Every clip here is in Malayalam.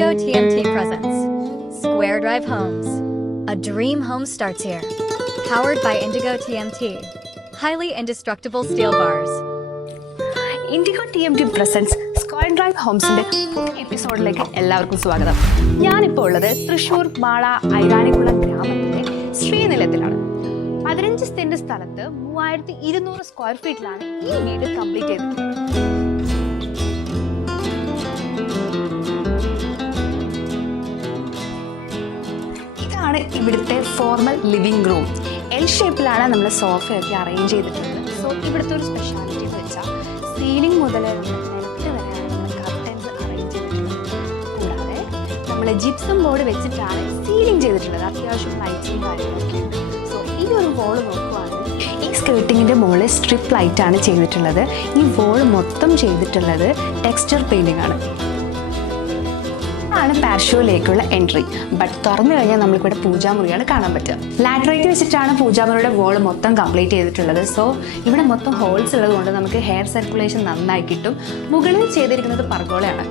Indigo TMT presents Square Drive Homes. A dream home starts here. Powered by Indigo TMT. Highly indestructible steel bars. Indigo TMT presents Square Drive ഹോംസിന്റെ പുതിയ എപ്പിസോഡിലേക്ക് എല്ലാവർക്കും സ്വാഗതം. ഞാനിപ്പോൾ ഉള്ളത് തൃശ്ശൂർ മാള ഐരാണിക്കുളം ഗ്രാമത്തിലെ ശ്രീനിലയത്തിലാണ്. 15 സെന്റ് സ്ഥലത്ത് 3200 സ്ക്വയർ ഫീറ്റിലാണ് ഈ വീട് കംപ്ലീറ്റ് ചെയ്തിട്ടുള്ളത്. ഇതാണ് ഇവിടുത്തെ ഫോർമൽ ലിവിംഗ് റൂം. എൽ ഷേപ്പിലാണ് നമ്മൾ സോഫയൊക്കെ അറേഞ്ച് ചെയ്തിട്ടുള്ളത്. സോ ഇവിടുത്തെ ഒരു സ്പെഷ്യാലിറ്റി എന്ന് വെച്ചാൽ സീലിംഗ് മുതൽ നിലത്ത് വരെയാണ് നമ്മൾ കർട്ടൻസ് അറേഞ്ച് ചെയ്തിട്ടുള്ളത്. കൂടാതെ നമ്മൾ ജിപ്സം ബോർഡ് വെച്ചിട്ടാണ് സീലിംഗ് ചെയ്തിട്ടുള്ളത്. അത്യാവശ്യം ലൈറ്റ്സും കാര്യങ്ങളൊക്കെ ഉണ്ട്. സോ ഈ ഒരു വോള് നോക്കുവാണെങ്കിൽ ഈ സ്കേർട്ടിങ്ങിൻ്റെ മുകളിൽ സ്ട്രിപ്പ് ലൈറ്റാണ് ചെയ്തിട്ടുള്ളത്. ഈ വോള് മൊത്തം ചെയ്തിട്ടുള്ളത് ടെക്സ്ചർ പെയിൻറ്റിംഗ് ആണ്. ആണ് പാർഷ്യോയിലേക്കുള്ള എൻട്രി. ബട്ട് തുറന്നു കഴിഞ്ഞാൽ നമ്മൾക്കിവിടെ പൂജാമുറിയാണ് കാണാൻ പറ്റുക. ലാറ്ററൈറ്റ് വെച്ചിട്ടാണ് പൂജാമുറിയുടെ വോള് മൊത്തം കംപ്ലീറ്റ് ചെയ്തിട്ടുള്ളത്. സോ ഇവിടെ മൊത്തം ഹോൾസ് ഉള്ളത് കൊണ്ട് നമുക്ക് ഹെയർ സർക്കുലേഷൻ നന്നായി കിട്ടും. മുകളിൽ ചെയ്തിരിക്കുന്നത് പർഗോളയാണ്.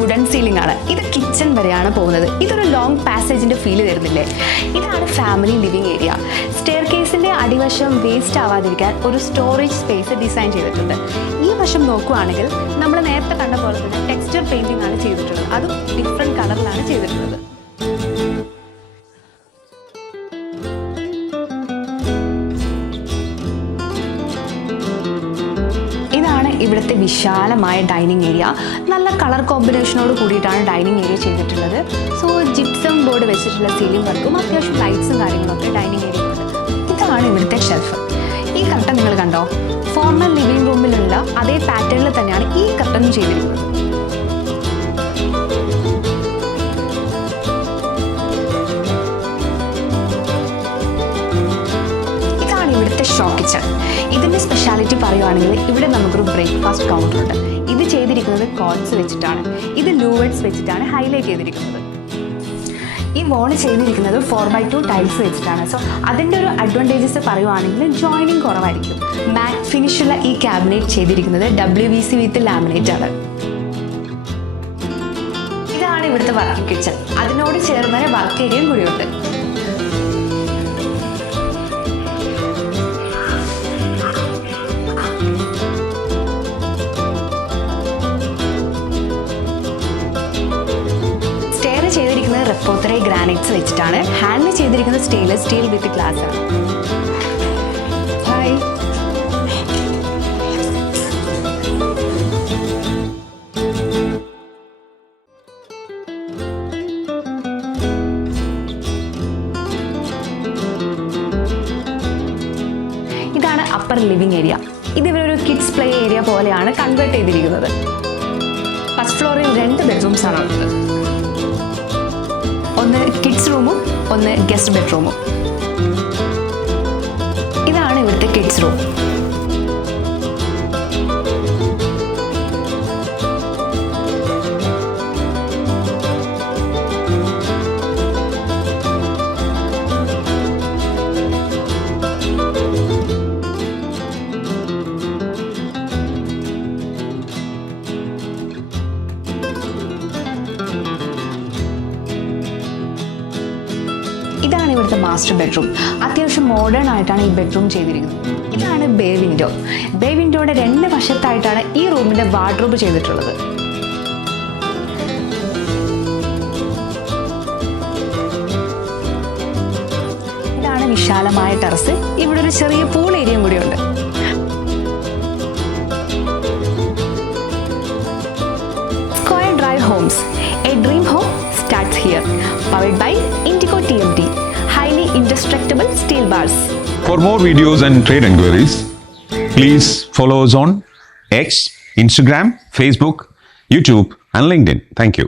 വുഡൻ സീലിംഗ് ആണ്. ഇത് കിച്ചൺ വരെയാണ് പോകുന്നത്. ഇതൊരു ലോങ് പാസേജിന്റെ ഫീല് തരുന്നില്ലേ? ഇതാണ് ഫാമിലി ലിവിംഗ് ഏരിയ. സ്റ്റെയർ കേസിന്റെ അടിവശം വേസ്റ്റ് ആവാതിരിക്കാൻ ഒരു സ്റ്റോറേജ് സ്പേസ് ഡിസൈൻ ചെയ്തിട്ടുണ്ട്. ഈ വശം നോക്കുകയാണെങ്കിൽ നമ്മൾ നേരത്തെ കണ്ട പോലെ തന്നെ ടെക്സ്ചർ പെയിന്റിംഗ് ആണ് ചെയ്തിട്ടുള്ളത്. അതും ഡിഫറെന്റ് കളറിലാണ് ചെയ്തിട്ടുള്ളത്. ഇവിടുത്തെ വിശാലമായ ഡൈനിങ് ഏരിയ. നല്ല കളർ കോമ്പിനേഷനോട് കൂടിയിട്ടാണ് ഡൈനിങ് ഏരിയ ചെയ്തിട്ടുള്ളത്. സോ ജിപ്സം ബോർഡ് വെച്ചിട്ടുള്ള സീലിംഗ് വർക്കും അത്യാവശ്യം ലൈറ്റ്സും കാര്യങ്ങളൊക്കെ ഡൈനിങ് ഏരിയയിലുണ്ട്. ഇതാണ് ഇവിടുത്തെ ഷെൽഫ്. ഈ കർട്ടൻ നിങ്ങൾ കണ്ടോ? ഫോർമൽ ലിവിംഗ് റൂമിലുള്ള അതേ പാറ്റേണിൽ തന്നെയാണ് ഈ കർട്ടനും ചെയ്തിരിക്കുന്നത്. ഇതാണ് ഇവിടുത്തെ ഷോ കിച്ചൺ. ഇതിൻ്റെ സ്പെഷ്യാലിറ്റി പറയുവാണെങ്കിൽ ഇവിടെ നമുക്കൊരു ബ്രേക്ക്ഫാസ്റ്റ് കൗണ്ടർ ഉണ്ട്. ഇത് ചെയ്തിരിക്കുന്നത് കോട്ട്സ് വെച്ചിട്ടാണ്. ഇത് ലൂവറ്റ്സ് വെച്ചിട്ടാണ് ഹൈലൈറ്റ് ചെയ്തിരിക്കുന്നത്. ഈ വോള് ചെയ്തിരിക്കുന്നത് 4x2 ടൈൽസ് വെച്ചിട്ടാണ്. സോ അതിൻ്റെ ഒരു അഡ്വാൻറ്റേജസ് പറയുവാണെങ്കിൽ ജോയിനിങ് കുറവായിരിക്കും. മാറ്റ് ഫിനിഷുള്ള ഈ ക്യാബിനറ്റ് ചെയ്തിരിക്കുന്നത് WVC വിത്ത് ലാമിനേറ്റ് ആണ്. ഇതാണ് ഇവിടുത്തെ വർക്കിംഗ് കിച്ചൺ. അതിനോട് ചേർന്ന് വർക്ക് ഏരിയയും കൂടിയുണ്ട്. ചെയ്തിരിക്കുന്നത് റെപ്പോത്തറൈ ഗ്രാനൈറ്റ്സ് വെച്ചിട്ടാണ്. ഹാൻഡിൽ ചെയ്തിരിക്കുന്നത് സ്റ്റെയിൻലെസ് സ്റ്റീൽ വിത്ത് ഗ്ലാസ് ആണ്. ഹായ്, ഇതാണ് അപ്പർ ലിവിംഗ് ഏരിയ. ഇത് ഇവരൊരു കിഡ്സ് പ്ലേ ഏരിയ പോലെയാണ് കൺവേർട്ട് ചെയ്തിരിക്കുന്നത്. ഫസ്റ്റ് ഫ്ലോറിൽ 2 ബെഡ്റൂംസ് ആണ് ഉള്ളത്. ഒന്ന് കിഡ്സ് റൂമും ഒന്ന് ഗസ്റ്റ് ബെഡ്റൂമും. ഇതാണ് ഇവിടുത്തെ കിഡ്സ് റൂം. ഇതാണ് ഇവിടുത്തെ മാസ്റ്റർ ബെഡ്റൂം. അത്യാവശ്യം മോഡേൺ ആയിട്ടാണ് ഈ ബെഡ്റൂം ചെയ്തിരിക്കുന്നത്. ഇതാണ് ബേ വിൻഡോ. ബേ വിൻഡോയുടെ 2 വശത്തായിട്ടാണ് ഈ റൂമിന്റെ വാർഡ്രോബ് ചെയ്തിട്ടുള്ളത്. ഇതാണ് വിശാലമായ ടെറസ്. ഇവിടെ ഒരു ചെറിയ പൂൾ ഏരിയയും കൂടിയുണ്ട്. Square Drive Homes, a dream home starts here. Powered by Indigo TMT. Highly indestructible steel bars. For more videos and trade enquiries, please follow us on X, Instagram, Facebook, YouTube and LinkedIn. Thank you.